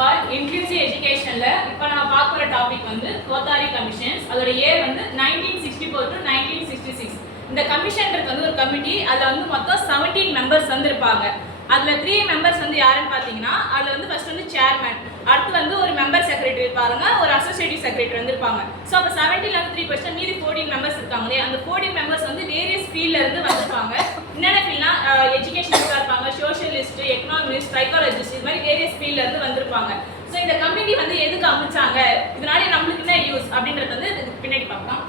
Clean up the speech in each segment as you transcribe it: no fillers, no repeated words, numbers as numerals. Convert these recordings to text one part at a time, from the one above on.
For inclusive எஜுகேஷன்ல இப்போ நான் பார்க்குற டாபிக் வந்து கோத்தாரி கமிஷன்ஸ். அதோட இயர் வந்து 1964 to 1966. இந்த கமிஷன்றது வந்து ஒரு கமிட்டி. அதில் வந்து மொத்தம் 17 மெம்பர்ஸ் வந்து இருப்பாங்க. அதில் 3 மெம்பர்ஸ் வந்து யாருன்னு பார்த்தீங்கன்னா, அதில் வந்து ஃபர்ஸ்ட் வந்து சேர்மேன், அடுத்து வந்து ஒரு மெம்பர் செக்ரட்டரி இருப்பாங்க, ஒரு அசோசியேட்டிவ் செக்ரட்டரி வந்து இருப்பாங்க. ஸோ அப்போ 17ல வந்து 3% மீதி 14 மெம்பர்ஸ் இருக்காங்களே, அந்த 14 மெம்பர்ஸ் வந்து வேரியஸ் ஃபீல்ட்ல இருந்து வந்திருப்பாங்க. என்னென்ன ஃபீல்ட்னா எஜுகேஷனிஸ்டாக இருப்பாங்க, சோஷியலிஸ்ட், எக்கனாமிஸ்ட், சைக்காலஜிஸ்ட், இது மாதிரி வேரியஸ் ஃபீல்ட்ல இருந்து வந்திருப்பாங்க. ஸோ இந்த கமிட்டி வந்து எதுக்கு அமைச்சாங்க, இதனால நம்மளுக்கு என்ன யூஸ் அப்படின்றது வந்து பின்னாடி பார்க்கலாம்.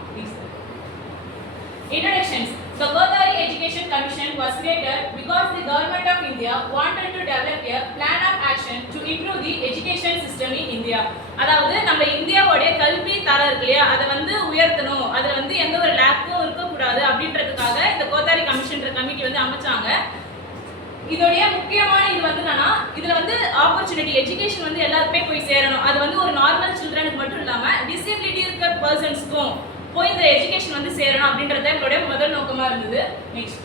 Introductions. The Kothari Education Commission was created because the Government of India wanted to develop a plan of action to improve the education system in India. அதாவது நம்ம இந்தியாவோட கல்வி தரம் இருக்கு இல்லையா, அதை வந்து உயர்த்தணும், அதில் வந்து எந்த ஒரு லேக்கும் இருக்கக்கூடாது அப்படின்றதுக்காக இந்த கோத்தாரி கமிஷன்ற கமிட்டி வந்து அமைச்சாங்க. இதோடைய முக்கியமான இது வந்து என்னன்னா, இதுல வந்து ஆப்பர்ச்சுனிட்டி எஜுகேஷன் வந்து எல்லாருக்குமே போய் சேரணும். அது வந்து ஒரு நார்மல் சில்ட்ரனுக்கு மட்டும் இல்லாம டிசபிலிட்டி இருக்க பர்சன்ஸ்க்கும் போய் இந்த எஜுகேஷன் வந்து சேரணும் அப்படின்றது எங்களுடைய முதல் நோக்கமா இருந்தது. Next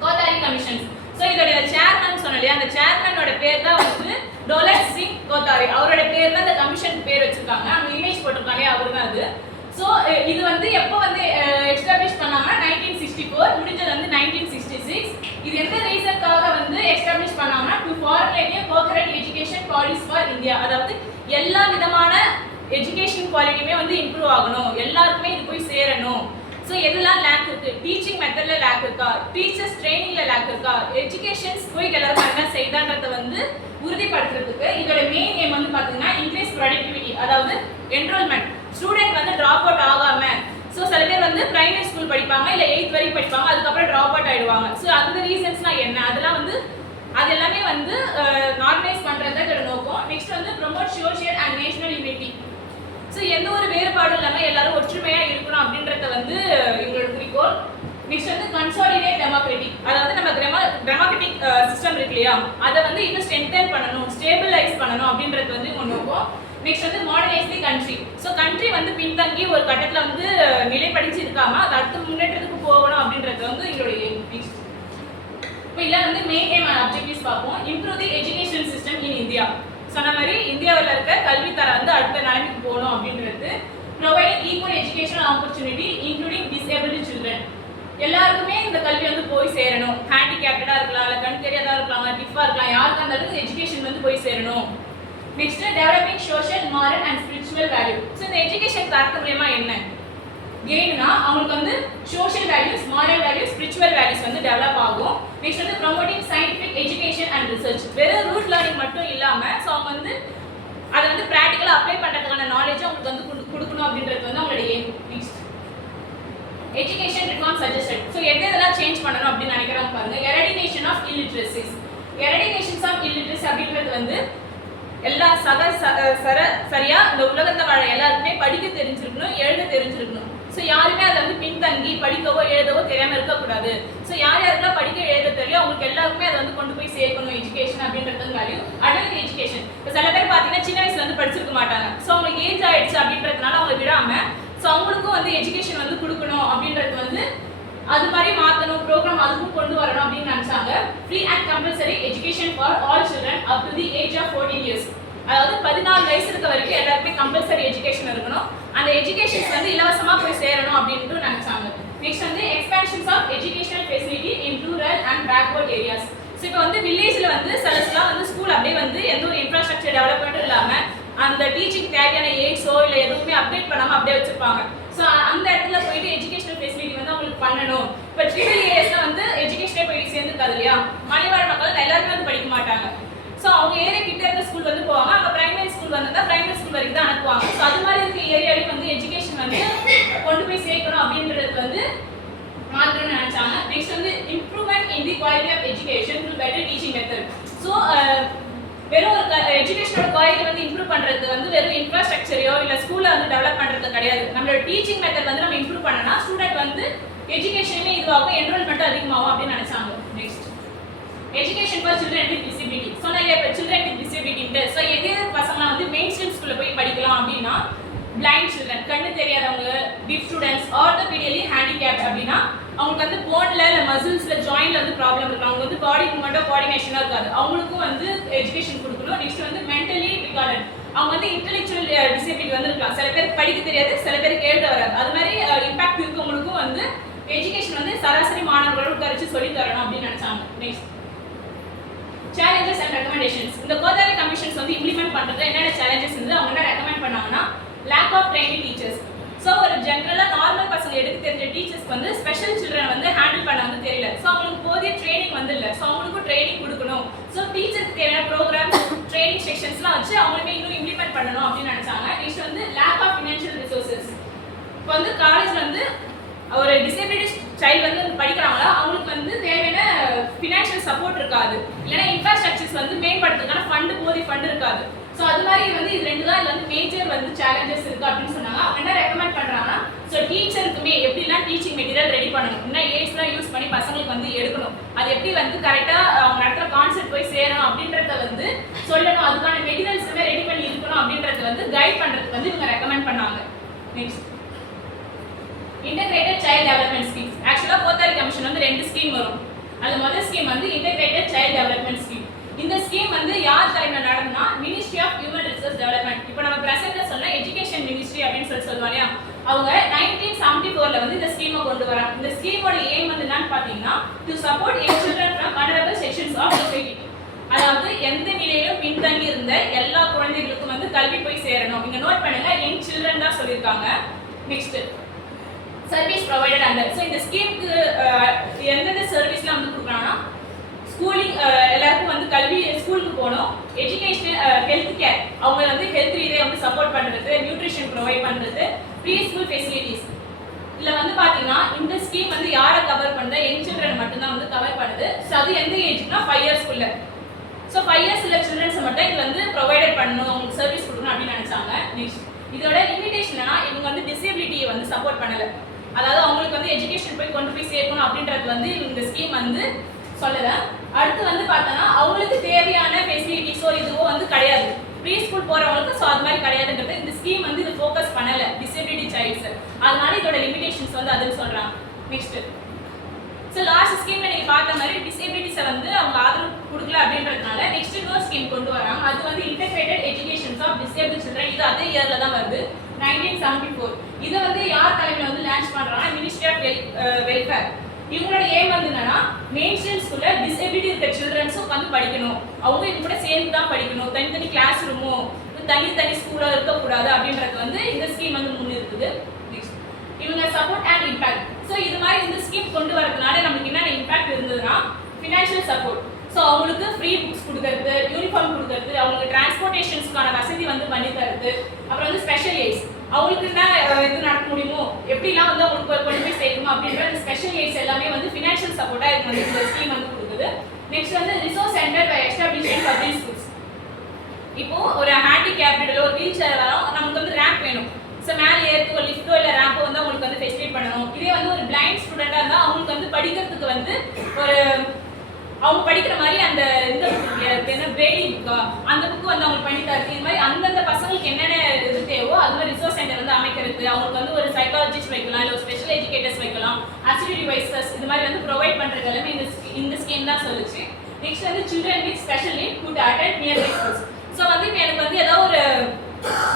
Kothari commissions. ஸோ இதோட சேர்மன் சொன்ன இல்லையா, அந்த சேர்மனோட பேர் தான் வந்து டோலத் சிங் கோத்தாரி. அவரோட பேர் தான் இந்த கமிஷன் பேர் வச்சிருக்காங்க. அவங்க இமேஜ் போட்டிருக்காங்க, அவர் தான் அது. ஸோ இது வந்து எப்போ வந்து எஸ்டாப்ளிஷ் பண்ணாங்கன்னா 1964, முடிஞ்சது வந்து 1966. இது எந்த ரீசனுக்காக வந்து எஸ்டாப்ளிஷ் பண்ணாங்கன்னா, to formulate a coherent education policy for India. அதாவது எல்லா விதமான எஜுகேஷன் குவாலிட்டியுமே வந்து இம்ப்ரூவ் ஆகணும், எல்லாருக்குமே இது போய் சேரணும். ஸோ எதெல்லாம் லேக் இருக்கு, டீச்சிங் மெத்தட்ல லேக் இருக்கா, டீச்சர்ஸ் ட்ரைனிங்ல லேக் இருக்கா, எஜுகேஷன்ஸ் போய் எல்லாருக்கும் என்ன செய்தான்றதை வந்து உறுதிப்படுத்துறதுக்கு இதோட மெயின் எய்ம் வந்து பார்த்தீங்கன்னா இன்க்ரீஸ் ப்ரொடக்டிவிட்டி. அதாவது என்ரோல்மெண்ட், ஸ்டூடெண்ட் வந்து ட்ராப் அவுட் ஆகாம. ஸோ சில பேர் வந்து பிரைமரி ஸ்கூல் படிப்பாங்க, இல்லை 8th வரைக்கும் படிப்பாங்க, அதுக்கப்புறம் ட்ராப் அவுட் ஆயிடுவாங்க. ஸோ அந்த ரீசன்ஸ்லாம் என்ன, அதெல்லாம் வந்து அது எல்லாமே வந்து நார்மலைஸ் பண்றதா இதோட நோக்கம். நெக்ஸ்ட் வந்து promote social and national unity. So எந்த ஒரு வேறுபாடும் இல்லாமல் எல்லாரும் ஒற்றுமையாக இருக்கணும் அப்படின்றத வந்து எங்களோட குறிக்கோள். நெக்ஸ்ட் வந்து கன்சாலிடேட் டெமோக்ராட்டிக். அதாவது நம்ம டெமோக்ராட்டிக் சிஸ்டம் இருக்கு இல்லையா, அதை வந்து இன்னும் ஸ்ட்ரென்தன் பண்ணணும், ஸ்டேபிளைஸ் பண்ணணும் அப்படின்றது வந்து ஒன்று நோக்கம். நெக்ஸ்ட் வந்து modernise the country. So country வந்து பின்தங்கி ஒரு கட்டத்தில் வந்து நிலைப்படிச்சு இருக்காம அது அடுத்த முன்னேற்றத்துக்கு போகணும் அப்படின்றது வந்து எங்களுடைய நெக்ஸ்ட். இப்போ இதில் வந்து மெயின் எய்ம் அண்ட் அப்ஜெக்டிவ்ஸ் பார்ப்போம். Improve the education system in India. சொன்ன மாதிரி இந்தியாவில் இருக்க கல்வித்தரம் வந்து அடுத்த நிலைமைக்கு போகணும் அப்படின்றது. Provide equal educational opportunity including disabled children. எல்லாருக்குமே இந்த கல்வி வந்து போய் சேரணும். ஹேண்டிகேப்டடாக இருக்கலாம், இல்லை கண் தெரியாதா இருக்கலாம், டிஃபாக இருக்கலாம், யாருக்கு அந்த அளவுக்கு எஜுகேஷன் வந்து போய் சேரணும். Next developing social, moral and spiritual value. So இந்த எஜுகேஷன் தரத்து மூலமா என்ன கெயின்னா, அவங்களுக்கு வந்து social values, moral values, spiritual values வந்து டெவலப் ஆகும். நெக்ஸ்ட் வந்து promoting scientific education and research. வெறும் ரூட் லேர்னிங் மட்டும் இல்லாமல் ஸோ அவங்க வந்து அதை வந்து ப்ராக்டிக்கலாக அப்ளை பண்ணுறதுக்கான நாலேஜ் அவங்களுக்கு வந்து கொடுக்கணும் அப்படின்றது வந்து அவங்களுடைய aim. Next education reform suggested. So எதெல்லாம் சேஞ்ச் பண்ணணும் அப்படின்னு நினைக்கிறாங்க பாருங்க. Eradication of illiteracies. Eradications of illiteracy அப்படின்றது வந்து எல்லா சரியா இந்த உலகத்தை வாழ எல்லாருக்குமே படிக்க தெரிஞ்சிருக்கணும், எழுத தெரிஞ்சிருக்கணும். ஸோ யாருமே அதை வந்து பின்தங்கி படிக்கவோ எழுதவோ தெரியாமல் இருக்கக்கூடாது. ஸோ யார் யாருக்கெல்லாம் படிக்க எழுத தெரியல அவங்களுக்கு எல்லாருக்குமே அதை வந்து கொண்டு போய் சேர்க்கணும் எஜுகேஷன் அப்படின்றது வேல்யூ. Adult education. இப்போ சில பேர் பார்த்தீங்கன்னா சின்ன வயசுல வந்து படிச்சிருக்க மாட்டாங்க. ஸோ அவங்களுக்கு ஏஜ் ஆயிடுச்சு அப்படின்றதுனால அவங்க விடாம ஸோ அவங்களுக்கும் வந்து எஜுகேஷன் வந்து கொடுக்கணும் அப்படின்றது வந்து அது மாதிரி மாற்றணும், ப்ரோக்ராம் அதுக்கும் கொண்டு வரணும் அப்படின்னு நினைச்சாங்க. Free and compulsory education for all children up to the age of 14 years. அதாவது 14 வயசு இருக்க வரைக்கும் எல்லாருக்குமே கம்பல்சரி எஜுகேஷன் இருக்கணும். அந்த எஜுகேஷன்ஸ் வந்து இலவசமா போய் சேரணும் அப்படின்ட்டு நினைச்சாங்க. நெக்ஸ்ட் வந்து expansions of educational facility in rural and backward areas. So இப்போ வந்து வில்லேஜ்ல வந்து சிலலாம் வந்து ஸ்கூல் அப்படியே வந்து எந்த ஒரு இன்ஃப்ராஸ்ட்ரக்சர் டெவலப்மெண்ட்டும் இல்லாமல் அந்த டீச்சிங் தேவையான எய்ட்ஸோ இல்லை எதுவுமே அப்டேட் பண்ணாமல் அப்படியே வச்சிருப்பாங்க. ஸோ அந்த இடத்துல போயிட்டு எஜுகேஷனல் ஃபெசிலிட்டி வந்து அவங்களுக்கு பண்ணணும். இப்போ ட்ரிபிள் ஏரியாஸ்ல வந்து எஜுகேஷனே போயிட்டு சேர்ந்துருக்காது இல்லையா, மலைவாழ் மக்கள் எல்லாருமே வந்து படிக்க மாட்டாங்க. ஸோ அவங்க ஏரியா கிட்ட இருக்க ஸ்கூல் வந்து போவாங்க, அங்கே பிரைமரி ஸ்கூல் வந்தால் பிரைமரி ஸ்கூல் வரைக்கும் தான் அனுப்புவாங்க. ஸோ அது மாதிரி இருக்க ஏரியாலையும் வந்து எஜுகேஷன் வந்து கொண்டு போய் சேர்க்கணும் அப்படின்றது வந்து மாற்றணும்னு நினைச்சாங்க. நெக்ஸ்ட் வந்து improvement in the quality of education through better teaching method. So வெறும் ஒரு எஜுகேஷனோட குவாலிட்டி வந்து இம்ப்ரூவ் பண்ணுறது வந்து வெறும் இன்ஃப்ராஸ்ட்ரக்சரையோ இல்லை ஸ்கூலில் வந்து டெவலப் பண்ணுறது கிடையாது. நம்மளோட டீச்சிங் மெத்தட் வந்து நம்ம இம்ப்ரூவ் பண்ணனா ஸ்டூடெண்ட் வந்து எஜுகேஷனுமே இதுவாகும், என்ரோல்மெண்ட்டும் அதிகமாகும் அப்படின்னு நினைச்சாங்க. Next education for children with disability. சொன்னாங்க இப்போ சில்ட்ரன் வித் டிசபிலிட்டின்ட்டு. ஸோ எது பசங்களாம் வந்து மெயின் ஸ்ட்ரீம் ஸ்கூலில் போய் படிக்கலாம் அப்படின்னா, பிளைண்ட் சில்ட்ரன், கண்ணு தெரியாதவங்க, டிஃப் ஸ்டூடெண்ட்ஸ், ஆர்த்தோபீடியலி ஹேண்டிகேப்ட் அப்படின்னா அவங்களுக்கு வந்து போன்ல இல்ல மசில்ஸ்ல ஜாயின்ல வந்து ப்ராப்ளம் இருக்கு, அவங்க வந்து பாடி மூவ்மெண்ட்டோ கோஆர்டினேஷனா இருக்காது, அவங்களுக்கும் வந்து எஜுகேஷன் கொடுக்கணும். நெக்ஸ்ட் வந்து மென்டலி ரிகார்டட், அவங்க வந்து இன்டெலெக்சுவல் டிசபிலிட்டி வந்து இருக்கலாம், சில பேருக்கு படிக்க தெரியாது, சில பேருக்கு எழுத வராது, அது மாதிரி இம்பாக்ட் இருக்கவங்களுக்கும் வந்து எஜுகேஷன் வந்து சராசரி மாணவர்களுக்கு வச்சு சொல்லி தரணும் அப்படின்னு நினைச்சாங்க. Next challenges and recommendations. இந்த கோத்தாரி கமிஷன்ஸ் வந்து இம்ப்ளிமெண்ட் பண்றது என்னென்ன சேலஞ்சஸ் வந்து அவங்க என்ன ரெக்கமெண்ட் பண்ணாங்கன்னா, lack of training teachers. So ஒரு ஜென்ரலாக நார்மல் பசங்க எடுக்க தெரிஞ்ச டீச்சர்ஸ்க்கு வந்து ஸ்பெஷல் சில்ட்ரன் வந்து ஹேண்டில் பண்ண வந்து தெரியல, ஸோ அவங்களுக்கு போதிய ட்ரைனிங் வந்து இல்லை, ஸோ அவங்களுக்கும் ட்ரைனிங் கொடுக்கணும். ஸோ டீச்சருக்கு தேவையான ப்ரோக்ராம் ட்ரைனிங் செக்ஷன்ஸ்லாம் வச்சு அவங்களுமே இன்னும் இம்ப்ளிமெண்ட் பண்ணணும் அப்படின்னு நினைச்சாங்க. நெக்ஸ்ட் வந்து லேக் ஆஃப் ஃபினான்ஷியல் ரிசோர்சஸ். இப்போ வந்து காலேஜ் வந்து ஒரு டிசேபிலிட்டி சைல்டு வந்து படிக்கிறாங்களா, அவங்களுக்கு வந்து தேவையான ஃபினான்ஷியல் சப்போர்ட் இருக்காது, இல்லைன்னா இன்ஃப்ராஸ்ட்ரக்சர்ஸ் வந்து மேம்படுத்துறதுக்கான போதிய ஃபண்ட் இருக்காது. ஸோ அது மாதிரி வந்து இது ரெண்டு தான் இதில் வந்து மேஜர் வந்து சேலஞ்சஸ் இருக்கு அப்படின்னு சொன்னாங்க. அவங்க என்ன ரெக்கமெண்ட் பண்ணுறாங்கன்னா, ஸோ டீச்சருக்குமே எப்படிலாம் டீச்சிங் மெட்டீரியல் ரெடி பண்ணணும், இன்னும் எய்ட்ஸ்லாம் யூஸ் பண்ணி பசங்களுக்கு வந்து எடுக்கணும், அது எப்படி வந்து கரெக்டாக அவங்க நடத்துகிற கான்செப்ட் போய் சேரணும் அப்படின்றத வந்து சொல்லணும், அதுக்கான மெட்டீரியல்ஸுமே ரெடி பண்ணி இருக்கணும் அப்படின்றத வந்து கைட் பண்ணுறதுக்கு வந்து இவங்க ரெக்கமெண்ட் பண்ணாங்க. Next integrated child development schemes. ஆக்சுவலாக கோத்தாரி கமிஷன் வந்து 2 ஸ்கீம் வரும். அது முதல் ஸ்கீம் வந்து இன்டெகிரேட்டட் சைல்ட் டெவலப்மெண்ட் ஸ்கீம். இந்த ஸ்கீம் வந்து யார் தலைமையில் நடந்தா, ministry of human resource development. இப்போ நம்ம பிரசன்ட்ல சொன்ன எஜுகேஷன் மினிஸ்ட்ரி அப்படின்னு சொல்லுவாங்க இல்லையா, அவங்க 1974 வந்து இந்த ஸ்கீமை கொண்டு வராங்க. இந்த ஸ்கீமோட எய்ம் வந்து என்னன்னு பார்த்தீங்கன்னா, to support young children from vulnerable sections of society. அதாவது எந்த நிலையிலும் பின்தங்கி இருந்த எல்லா குழந்தைகளுக்கும் வந்து கல்வி போய் சேரணும். இங்க நோட் பண்ணுங்க, யங் சில்ட்ரன் தான் சொல்லியிருக்காங்க. Next service provided under. So இந்த ஸ்கீமுக்கு எந்தெந்த சர்வீஸ்லாம் வந்து கொடுக்குறாங்கன்னா, ஸ்கூலிங் எல்லாருக்கும் வந்து கல்வி, ஸ்கூலுக்கு போகணும், எஜுகேஷன், ஹெல்த் கேர், அவங்க வந்து ஹெல்த் ரீதியாக வந்து சப்போர்ட் பண்ணுறது, நியூட்ரிஷன் ப்ரொவைட் பண்ணுறது, ப்ரீ ஸ்கூல் ஃபெசிலிட்டிஸ். இதில் வந்து பார்த்தீங்கன்னா இந்த ஸ்கீம் வந்து யாரை கவர் பண்ணுறது, யங் சில்ட்ரன் மட்டும்தான் வந்து கவர் பண்ணுது. ஸோ அது எந்த ஏஜ்னா 5 இயர்ஸ்க்குள்ள. ஸோ 5 இயர்ஸ் உள்ள சில்ட்ரன்ஸை மட்டும் இது வந்து ப்ரொவைடட் பண்ணணும், அவங்களுக்கு சர்வீஸ் கொடுக்கணும் அப்படின்னு நினச்சாங்க. நெக்ஸ்ட் இதோட லிமிடேஷன் என்னன்னா, இவங்க வந்து டிசேபிலிட்டியை வந்து சப்போர்ட் பண்ணலை, அதாவது அவங்களுக்கு வந்து எஜுகேஷன் போய் கொண்டு போய் சேர்க்கணும் அப்படின்றது வந்து இந்த ஸ்கீம் வந்து சொல்லலை. அடுத்து வந்து பார்த்தோன்னா அவங்களுக்கு தேவையான ஃபெசிலிட்டிஸோ இதுவோ வந்து கிடையாது, ப்ரீ ஸ்கூல் போகிறவங்களுக்கு. ஸோ அது மாதிரி கிடையாதுன்றது இந்த ஸ்கீம் வந்து இது ஃபோக்கஸ் பண்ணலை டிசேபிலிட்டி சைல்ட்ஸ், அதனால இதோட லிமிடேஷன்ஸ் வந்து அதுன்னு சொல்கிறாங்க. நெக்ஸ்ட் ஸோ லாஸ்ட் ஸ்கீம்ல நீங்கள் பார்த்த மாதிரி டிசேபிலிட்டிஸை வந்து அவங்க ஆதரவு கொடுக்கல அப்படின்றதுனால நெக்ஸ்ட் இன்னொரு ஸ்கீம் கொண்டு வராங்க. அது வந்து integrated educations of disable children. இது அதே இயரில் தான் வருது, 1974. இதை வந்து யார் தலைமையில் வந்து லான்ச் பண்ணுறாங்கன்னா, மினிஸ்ட்ரி ஆஃப் வெல்ஃபேர். இவங்களோட எய்ம் வந்து என்னன்னா, மெயின் ஸ்ட்ரீம் ஸ்கூல்ல டிசேபிலிட்டி இருக்க சில்ட்ரன்ஸும் உட்காந்து படிக்கணும், அவங்க இவங்க கூட சேர்ந்து தான் படிக்கணும், தனித்தனி கிளாஸ் ரூமோ தனி ஸ்கூலாக இருக்கக்கூடாது அப்படின்றது வந்து இந்த ஸ்கீம் வந்து முன்னிருக்குது. நெக்ஸ்ட் இவங்க சப்போர்ட் அண்ட் இம்பாக்ட். ஸோ இது மாதிரி இந்த ஸ்கீம் கொண்டு வரதுனால நமக்கு என்னென்ன இம்பாக்ட் இருந்ததுன்னா, ஃபினான்ஷியல் சப்போர்ட். ஸோ அவங்களுக்கு ஃப்ரீ புக்ஸ் கொடுக்கறது, யூனிஃபார்ம் கொடுக்கறது, அவங்களுக்கு டிரான்ஸ்போர்ட்டேஷன்ஸ்க்கான வசதி வந்து பண்ணி தருது. அப்புறம் வந்து ஸ்பெஷல் எய்ட்ஸ், அவங்களுக்கு என்ன இது நடக்க முடியுமோ, எப்படிலாம் வந்து அவங்களுக்கு கொண்டு போய் சேர்க்கணும் அப்படின்ற அந்த ஸ்பெஷல் எய்ட்ஸ் எல்லாமே வந்து ஃபினான்ஷியல் சப்போர்ட்டாக இது வந்து இந்த ஸ்கீம் வந்து கொடுக்குது. நெக்ஸ்ட் வந்து resource centre by establishment public schools. இப்போ ஒரு ஹேண்டிகேப்டோ ஒரு வீல் சேர் வரோம், நமக்கு வந்து ரேம்ப் வேணும். ஸோ மேலே ஏற்று ஒரு லிஃப்ட்டோ இல்லை ரேம்போ வந்து அவங்களுக்கு வந்து ஃபெசிலிட்டேட் பண்ணணும். இதே வந்து ஒரு பிளைண்ட் ஸ்டூடெண்ட்டாக இருந்தால் அவங்களுக்கு வந்து படிக்கிறதுக்கு வந்து ஒரு அவங்க படிக்கிற மாதிரி அந்த இந்த என்ன பிரெய்லி புக்கா அந்த புக்கு வந்து அவங்களுக்கு பண்ணி தருது. இது மாதிரி அந்தந்த பசங்களுக்கு என்னென்ன இது தேவோ அது மாதிரி ரிசோர்ஸ் சென்டர் வந்து அமைக்கிறது, அவங்களுக்கு வந்து ஒரு சைக்காலஜிஸ்ட் வைக்கலாம், இல்லை ஒரு ஸ்பெஷல் எஜுகேட்டர்ஸ் வைக்கலாம், அசிடிட்டி வைசஸ் இது மாதிரி வந்து ப்ரொவைட் பண்ணுறது எல்லாமே இந்த ஸ்கீம் தான் சொல்லுச்சு. நெக்ஸ்ட் வந்து children with special need could attend nearby schools. So வந்து இப்போ எனக்கு வந்து ஏதோ ஒரு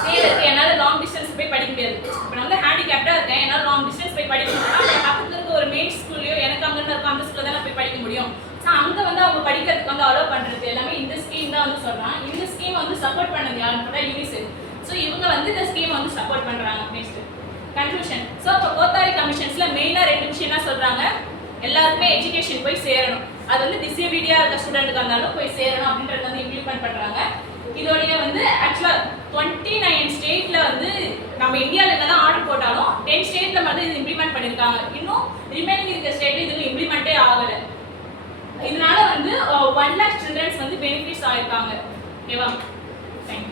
தேவை இருக்குது, என்னால் லாங் டிஸ்டன்ஸ் போய் படிக்க முடியாது, இப்போ நான் வந்து ஹேண்டிகேப்டாக இருக்கேன், என்னால் லாங் டிஸ்டன்ஸ் போய் படிக்க முடியும்னா பக்கத்தில் இருக்க ஒரு மெயின் ஸ்கூல்லையோ எனக்கு அங்கே இருக்க அந்த ஸ்கூலில் தான் போய் படிக்க முடியும். ஸோ அங்கே வந்து அவங்க படிக்கிறதுக்கு வந்து அலோவ் பண்ணுறது எல்லாமே இந்த ஸ்கீம் தான் வந்து சொல்கிறாங்க. இந்த ஸ்கீம் வந்து சப்போர்ட் பண்ணது யாருன்னு கூட யூனிசெஃப். ஸோ இவங்க வந்து இந்த ஸ்கீம் வந்து சப்போர்ட் பண்ணுறாங்க. Next conclusion. ஸோ இப்போ கோத்தாரி கமிஷன்ஸில் மெயினாக 2 விஷயம் என்ன சொல்கிறாங்க, எல்லாருக்குமே எஜுகேஷன் போய் சேரணும், அது வந்து டிசேபிலிட்டியாக இருக்க ஸ்டூடெண்ட்டுக்கு இருந்தாலும் போய் சேரணும் அப்படின்றது வந்து இம்ப்ளிமெண்ட் பண்ணுறாங்க. இதோடைய வந்து ஆக்சுவலாக 29 ஸ்டேட்டில் வந்து நம்ம இந்தியாவில் என்னதான் ஆர்டர் போட்டாலும் 10 ஸ்டேட்டில் வந்து இது இம்ப்ளிமெண்ட் பண்ணியிருக்காங்க. இன்னும் ரிமைனிங் இருக்க ஸ்டேட்டில் இது இம்ப்ளிமெண்ட்டே ஆகலை. இதனால வந்து 1 lakh சில்ட்ரன்ஸ் வந்து பெனிஃபிட்ஸ் ஆயிருக்காங்க. ஓகேவா? தேங்க்யூ.